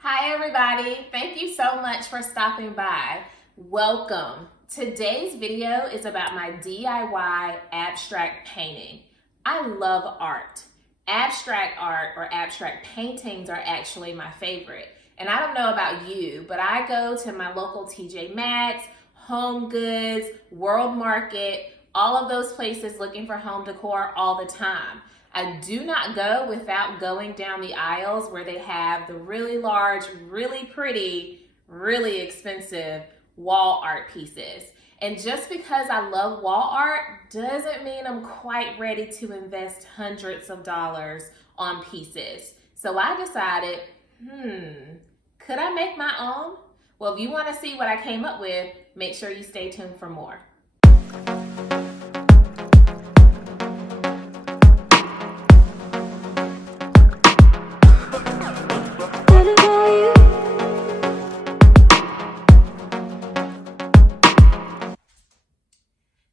Hi everybody, thank you so much for stopping by. Welcome. Today's video is about my DIY abstract painting. I love art. Abstract art or abstract paintings are actually my favorite. And I don't know about you, but I go to my local TJ Maxx, Home Goods, World Market, all of those places looking for home decor all the time. I do not go without going down the aisles where they have the really large, really pretty, really expensive wall art pieces. And just because I love wall art doesn't mean I'm quite ready to invest hundreds of dollars on pieces. So I decided, could I make my own? Well, if you want to see what I came up with, make sure you stay tuned for more.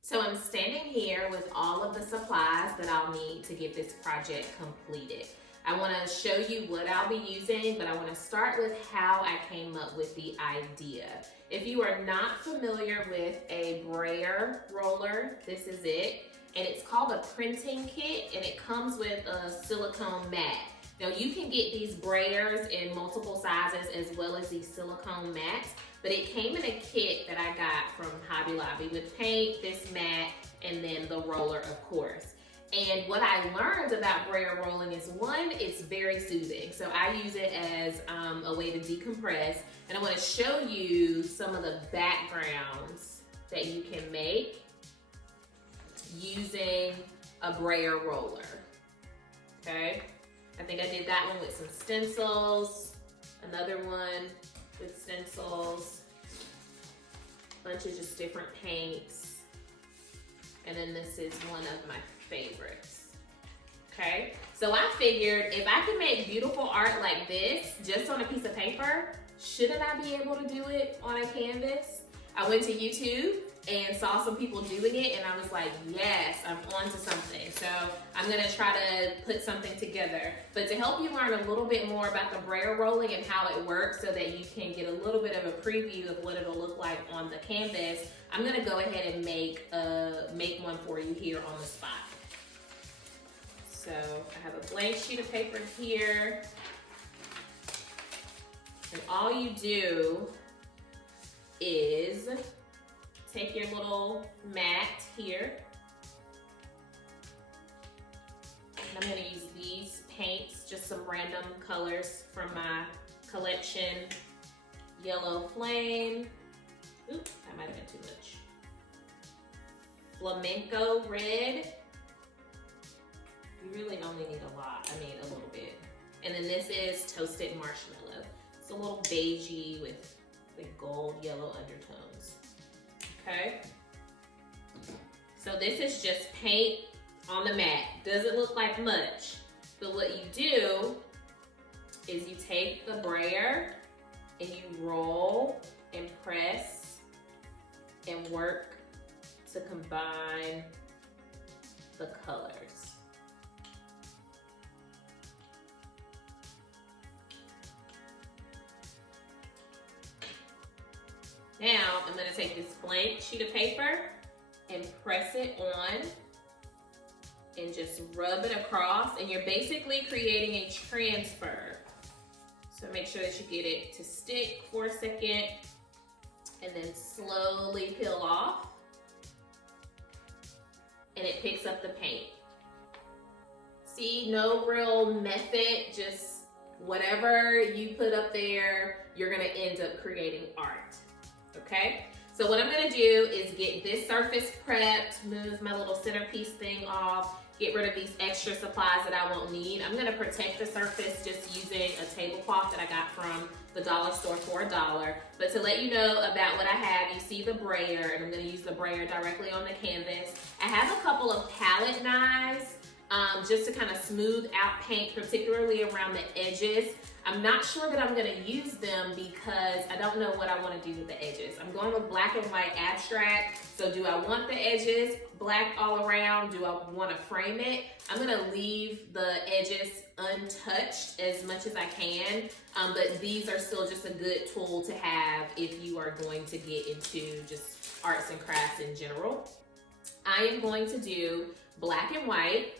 So I'm standing here with all of the supplies that I'll need to get this project completed. I want to show you what I'll be using, but I want to start with how I came up with the idea. If you are not familiar with a brayer roller, this is it. And it's called a printing kit, and it comes with a silicone mat. Now you can get these brayers in multiple sizes as well as these silicone mats, but it came in a kit that I got from Hobby Lobby with paint, this mat, and then the roller, of course. And what I learned about brayer rolling is, one, it's very soothing. So I use it as a way to decompress. And I want to show you some of the backgrounds that you can make using a brayer roller, okay? I think I did that one with some stencils, another one with stencils, a bunch of just different paints, and then this is one of my favorites, okay? So I figured if I can make beautiful art like this just on a piece of paper, shouldn't I be able to do it on a canvas? I went to YouTube and saw some people doing it, and I was like, yes, I'm onto something. So I'm gonna try to put something together. But to help you learn a little bit more about the brayer rolling and how it works so that you can get a little bit of a preview of what it'll look like on the canvas, I'm gonna go ahead and make one for you here on the spot. So I have a blank sheet of paper here. And all you do is take your little mat here. And I'm gonna use these paints, just some random colors from my collection. Yellow Flame. Oops, that might have been too much. Flamenco Red. You really only need a lot, a little bit. And then this is Toasted Marshmallow. It's a little beigey with the gold yellow undertones. Okay, so this is just paint on the mat. Doesn't look like much, but what you do is you take the brayer and you roll and press and work to combine the colors. Now, I'm gonna take this blank sheet of paper and press it on and just rub it across, and you're basically creating a transfer. So make sure that you get it to stick for a second and then slowly peel off, and it picks up the paint. See, no real method, just whatever you put up there, you're gonna end up creating art. Okay, so what I'm gonna do is get this surface prepped, move my little centerpiece thing off, get rid of these extra supplies that I won't need. I'm gonna protect the surface just using a tablecloth that I got from the dollar store for $1. But to let you know about what I have, you see the brayer, and I'm gonna use the brayer directly on the canvas. I have a couple of palette knives just to kind of smooth out paint, particularly around the edges. I'm not sure that I'm gonna use them because I don't know what I wanna do with the edges. I'm going with black and white abstract. So do I want the edges black all around? Do I wanna frame it? I'm gonna leave the edges untouched as much as I can, but these are still just a good tool to have if you are going to get into just arts and crafts in general. I am going to do black and white,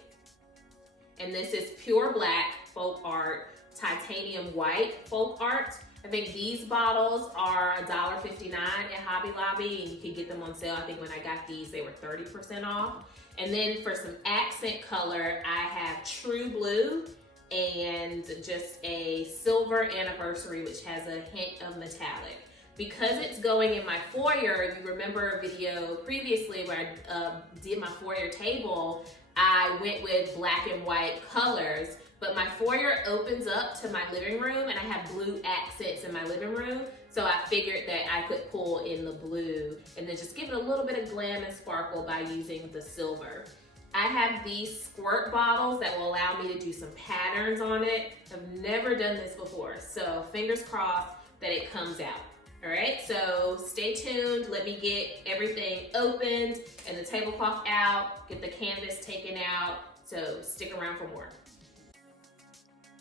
and this is pure black folk art, titanium white folk art. I think these bottles are $1.59 at Hobby Lobby, and you can get them on sale. I think when I got these, they were 30% off. And then for some accent color, I have True Blue and just a Silver Anniversary, which has a hint of metallic. Because it's going in my foyer, if you remember a video previously where I did my foyer table, I went with black and white colors, but my foyer opens up to my living room and I have blue accents in my living room. So I figured that I could pull in the blue and then just give it a little bit of glam and sparkle by using the silver. I have these squirt bottles that will allow me to do some patterns on it. I've never done this before, so fingers crossed that it comes out. All right, so stay tuned. Let me get everything opened and the tablecloth out, get the canvas taken out, so stick around for more.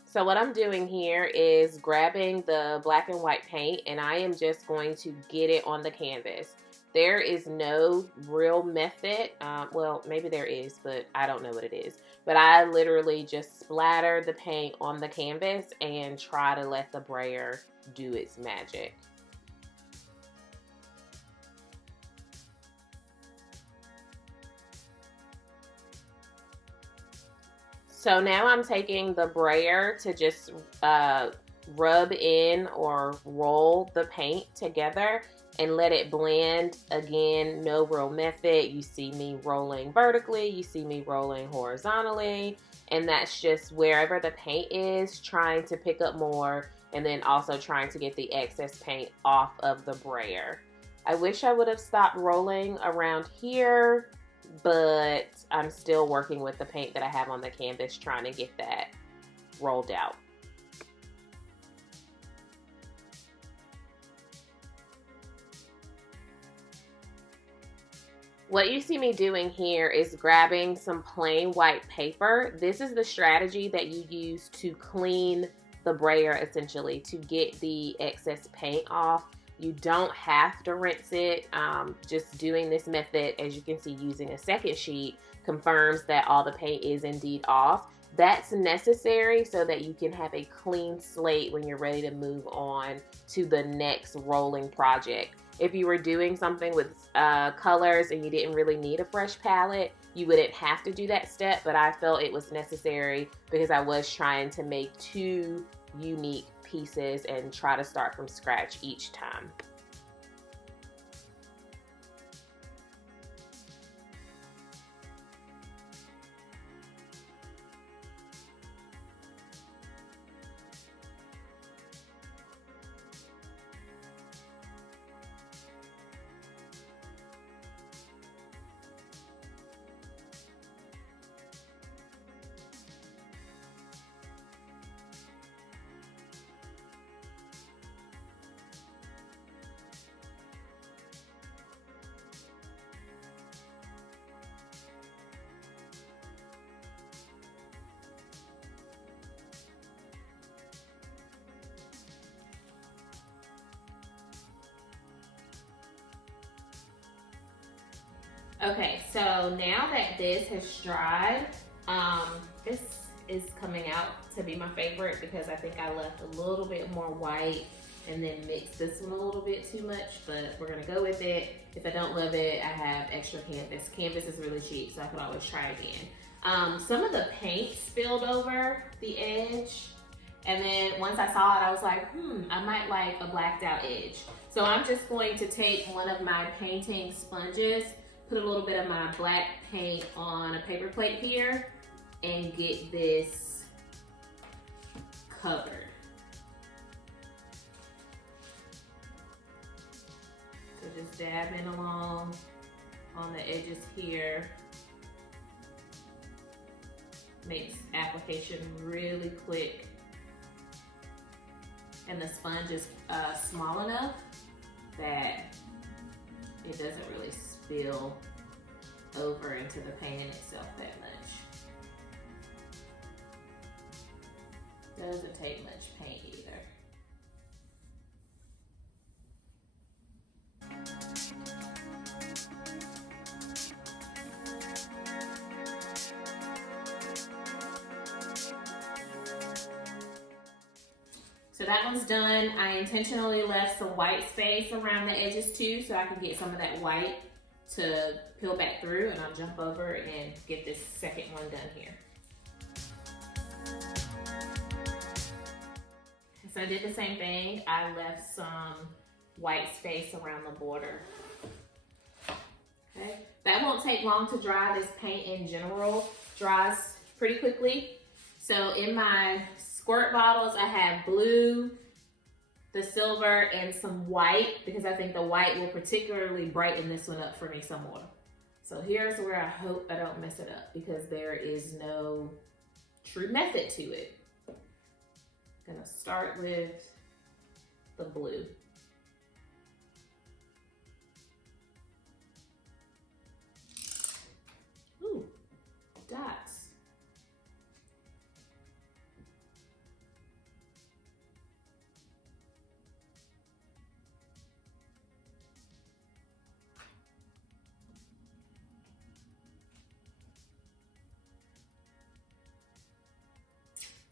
So what I'm doing here is grabbing the black and white paint, and I am just going to get it on the canvas. There is no real method. Well, maybe there is, but I don't know what it is. But I literally just splatter the paint on the canvas and try to let the brayer do its magic. So now I'm taking the brayer to just rub in or roll the paint together and let it blend. Again, no real method. You see me rolling vertically, you see me rolling horizontally, and that's just wherever the paint is, trying to pick up more and then also trying to get the excess paint off of the brayer. I wish I would have stopped rolling around here, but I'm still working with the paint that I have on the canvas, trying to get that rolled out. What you see me doing here is grabbing some plain white paper. This is the strategy that you use to clean the brayer, essentially, to get the excess paint off. You don't have to rinse it. Just doing this method, as you can see, using a second sheet, confirms that all the paint is indeed off. That's necessary so that you can have a clean slate when you're ready to move on to the next rolling project. If you were doing something with colors and you didn't really need a fresh palette, you wouldn't have to do that step, but I felt it was necessary because I was trying to make two unique pieces and try to start from scratch each time. Okay, so now that this has dried, this is coming out to be my favorite because I think I left a little bit more white and then mixed this one a little bit too much, but we're gonna go with it. If I don't love it, I have extra canvas. Canvas is really cheap, so I could always try again. Some of the paint spilled over the edge, and then once I saw it, I was like, I might like a blacked out edge. So I'm just going to take one of my painting sponges, put a little bit of my black paint on a paper plate here, and get this covered. So just dabbing along on the edges here. Makes application really quick. And the sponge is small enough that it doesn't really spill over into the painting itself that much. Doesn't take much paint either. So that one's done. I intentionally left some white space around the edges too, so I can get some of that white to peel back through, and I'll jump over and get this second one done here. So I did the same thing. I left some white space around the border. Okay, that won't take long to dry. This paint in general dries pretty quickly. So in my squirt bottles, I have blue, the silver, and some white, because I think the white will particularly brighten this one up for me some more. So here's where I hope I don't mess it up, because there is no true method to it. I'm gonna start with the blue. Ooh, dots.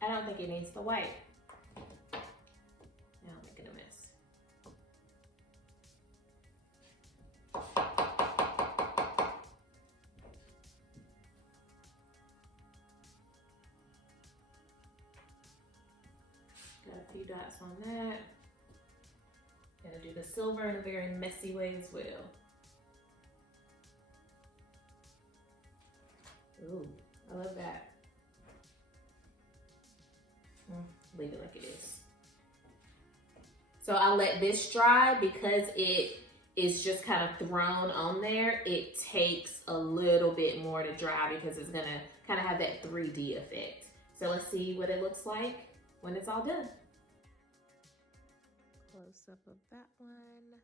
I don't think it needs the white. Now I'm making a mess. Got a few dots on that. Gonna do the silver in a very messy way as well. Ooh, I love that. Leave it like it is. So I'll let this dry because it is just kind of thrown on there. It takes a little bit more to dry because it's gonna kind of have that 3D effect. So let's see what it looks like when it's all done. Close up of that one.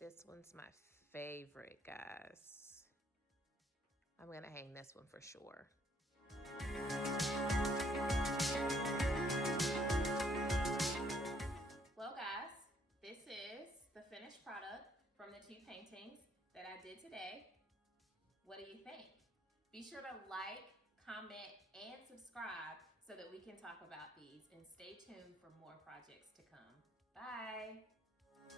This one's my favorite, guys. I'm gonna hang this one for sure. Well, guys, this is the finished product from the 2 paintings that I did today. What do you think? Be sure to like, comment, and subscribe so that we can talk about these, and stay tuned for more projects to come. Bye.